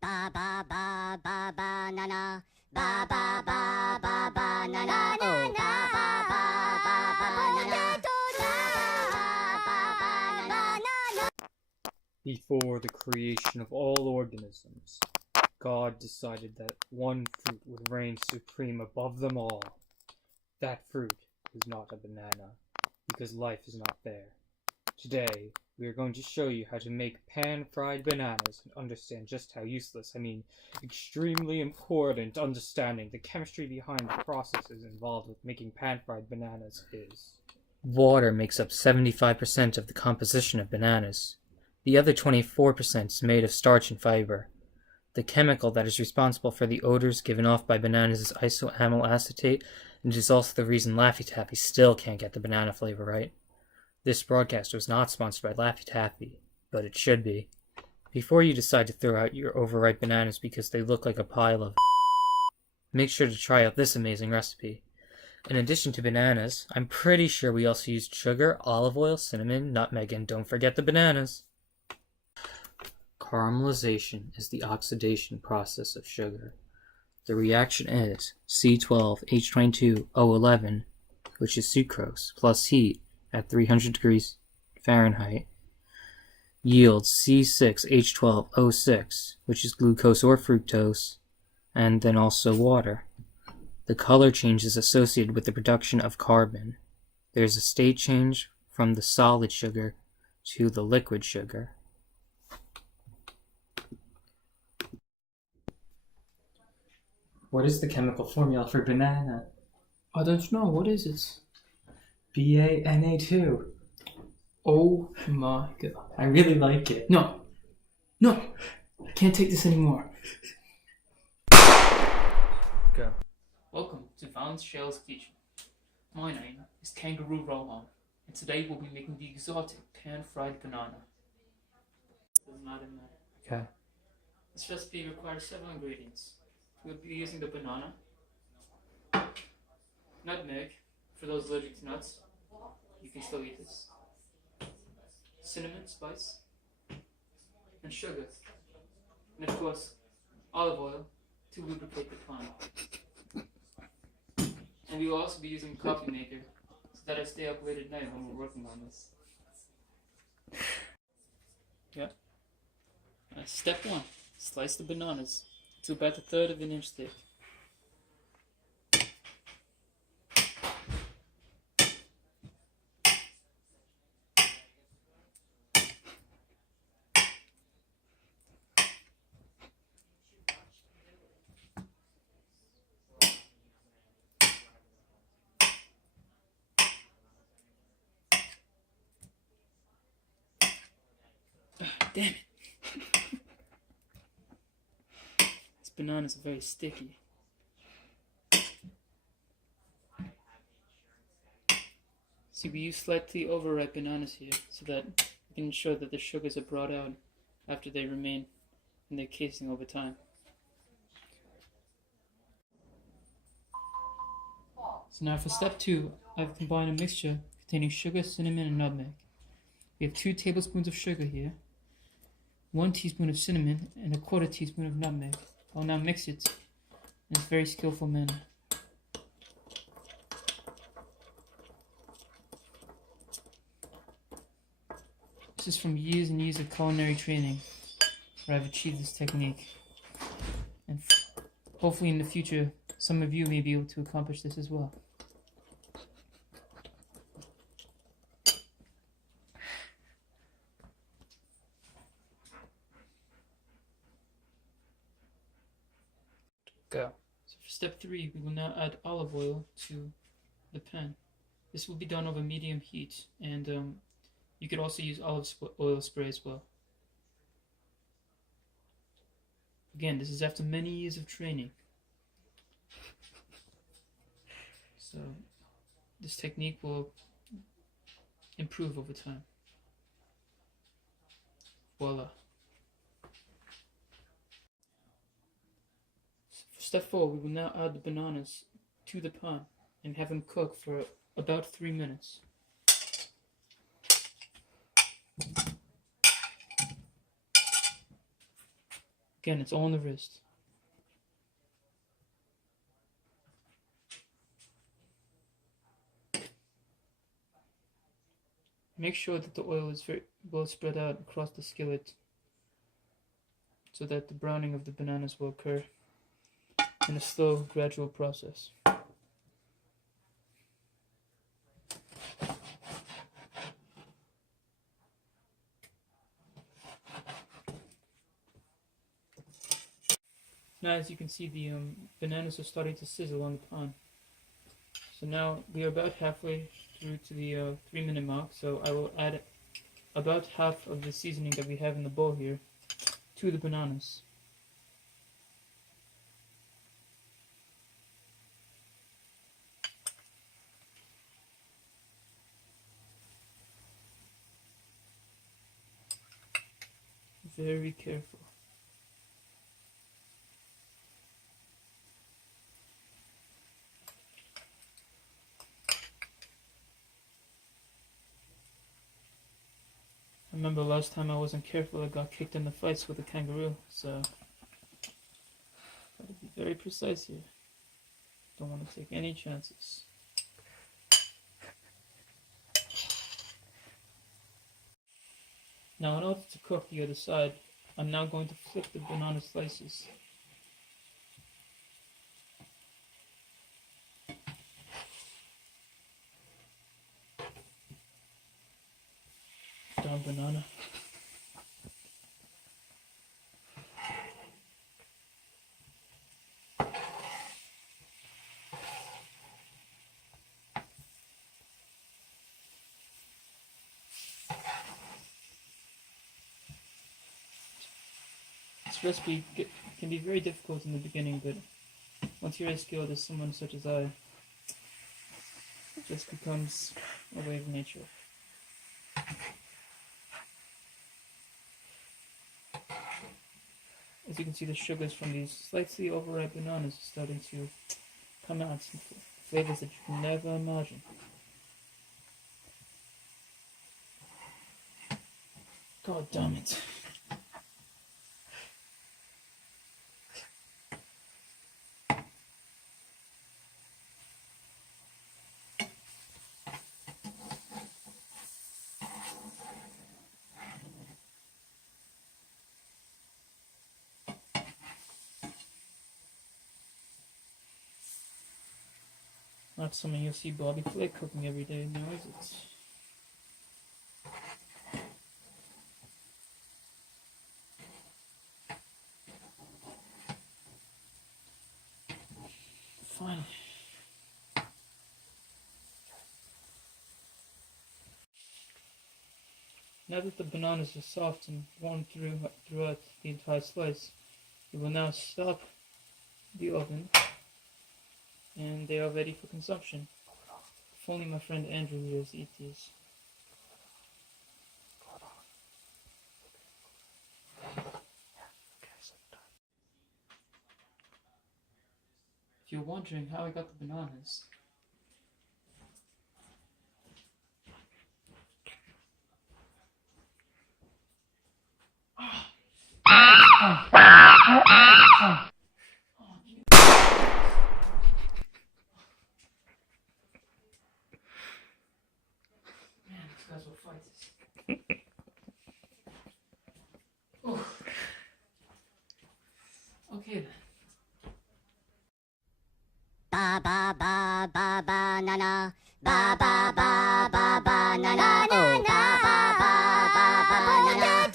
Ba ba ba ba banana. Ba ba ba ba banana. Oh, ba ba ba ba banana. Before the creation of all organisms, God decided that one fruit would reign supreme above them all. That fruit is not a banana, because life is not there. Today, we are going to show you how to make pan-fried bananas and understand just how useless, extremely important understanding the chemistry behind the processes involved with making pan-fried bananas is. Water makes up 75% of the composition of bananas. The other 24% is made of starch and fiber. The chemical that is responsible for the odors given off by bananas is isoamyl acetate, and it is also the reason Laffy Taffy still can't get the banana flavor right. This broadcast was not sponsored by Laffy Taffy, but it should be. Before you decide to throw out your overripe bananas because they look like a pile of make sure to try out this amazing recipe. In addition to bananas, I'm pretty sure we also used sugar, olive oil, cinnamon, nutmeg, and don't forget the bananas. Caramelization is the oxidation process of sugar. The reaction is C12H22O11, which is sucrose, plus heat at 300 degrees Fahrenheit, yields C6H12O6, which is glucose or fructose, and then also water. The color change is associated with the production of carbon. There's a state change from the solid sugar to the liquid sugar. What is the chemical formula for banana? I don't know. What is it? BANA2. Oh my god. I really like it. No. I can't take this anymore. Go. Welcome to Valence Shell's kitchen. My name is Kangaroo Rohan, and today we'll be making the exotic pan-fried banana. Doesn't matter. Okay. This recipe requires several ingredients. We'll be using the banana, nutmeg, for those allergic to nuts, you can still eat this, cinnamon spice, and sugar, and of course, olive oil to lubricate the pan. And we will also be using a coffee maker so that I stay up late at night when we're working on this. Yeah. Step 1. Slice the bananas to about 1/3 of an inch thick. Damn it. These bananas are very sticky. See, we use slightly overripe bananas here so that we can ensure that the sugars are brought out after they remain in their casing over time. So now for step 2, I've combined a mixture containing sugar, cinnamon, and nutmeg. We have 2 tablespoons of sugar here, 1 teaspoon of cinnamon, and 1/4 teaspoon of nutmeg. I'll now mix it in a very skillful manner. This is from years and years of culinary training where I've achieved this technique. And hopefully in the future, some of you may be able to accomplish this as well. Go. So for step 3, we will now add olive oil to the pan. This will be done over medium heat, and you could also use olive oil spray as well. Again, this is after many years of training. So this technique will improve over time. Voila. For step 4, we will now add the bananas to the pan and have them cook for about 3 minutes. Again, it's all on the wrist. Make sure that the oil is very well spread out across the skillet so that the browning of the bananas will occur in a slow, gradual process. Now, as you can see, the bananas are starting to sizzle on the pan. So now we are about halfway through to the 3-minute mark, so I will add about half of the seasoning that we have in the bowl here to the bananas. Very careful. I remember last time I wasn't careful, I got kicked in the fights with a kangaroo, so gotta be very precise here. Don't want to take any chances. Now, in order to cook the other side, I'm now going to flip the banana slices. Down banana. This recipe can be very difficult in the beginning, but once you're as skilled as someone such as I, it just becomes a way of nature. As you can see, the sugars from these slightly overripe bananas are starting to come out, some flavors that you can never imagine. God damn it. Not something you'll see Bobby Flay cooking every day now, is it? Finally. Now that the bananas are soft and warm throughout the entire slice, we will now stop the oven, and they are ready for consumption. If only my friend Andrew here to eat these. If you're wondering how I got the bananas, guys will fight this. Oh. Okay then. Ba ba ba ba banana. Ba ba ba ba banana. Oh, ba ba ba ba banana.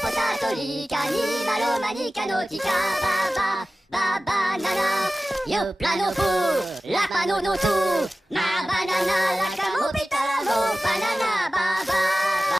Potato, rica, ni malo, manica, notica, ba ba ba banana. Yo plano fu, la pano no tu, ma banana, la camo pitala, banana.